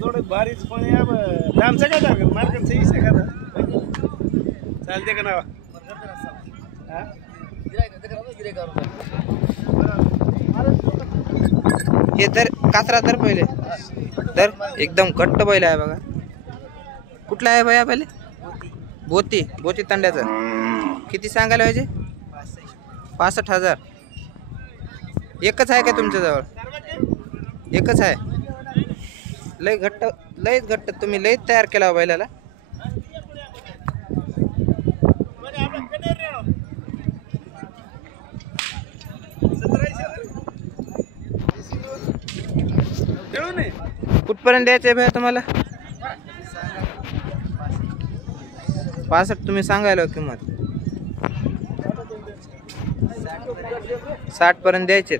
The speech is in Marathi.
थोडे बारीच पण दामचं काय टाकेल मार्केट सही से का चालते का नावा हे तर कासरा तर पहिले तर एकदम घट्ट बैल आहे बघा. कुठला आहे भैया पहिले? बोती बोती तांड्याचं. किती सांगायला पाहिजे? 65,000. एकच आहे का तुमच्याजवळ? एकच आहे. लय घट्ट लयच घट्ट तुम्ही लयच तयार केला बैलाला. कुठपर्यंत द्यायचे भैया तुम्हाला? 65 तुम्ही सांगायला किंमत. 60 पर्यंत द्यायचे.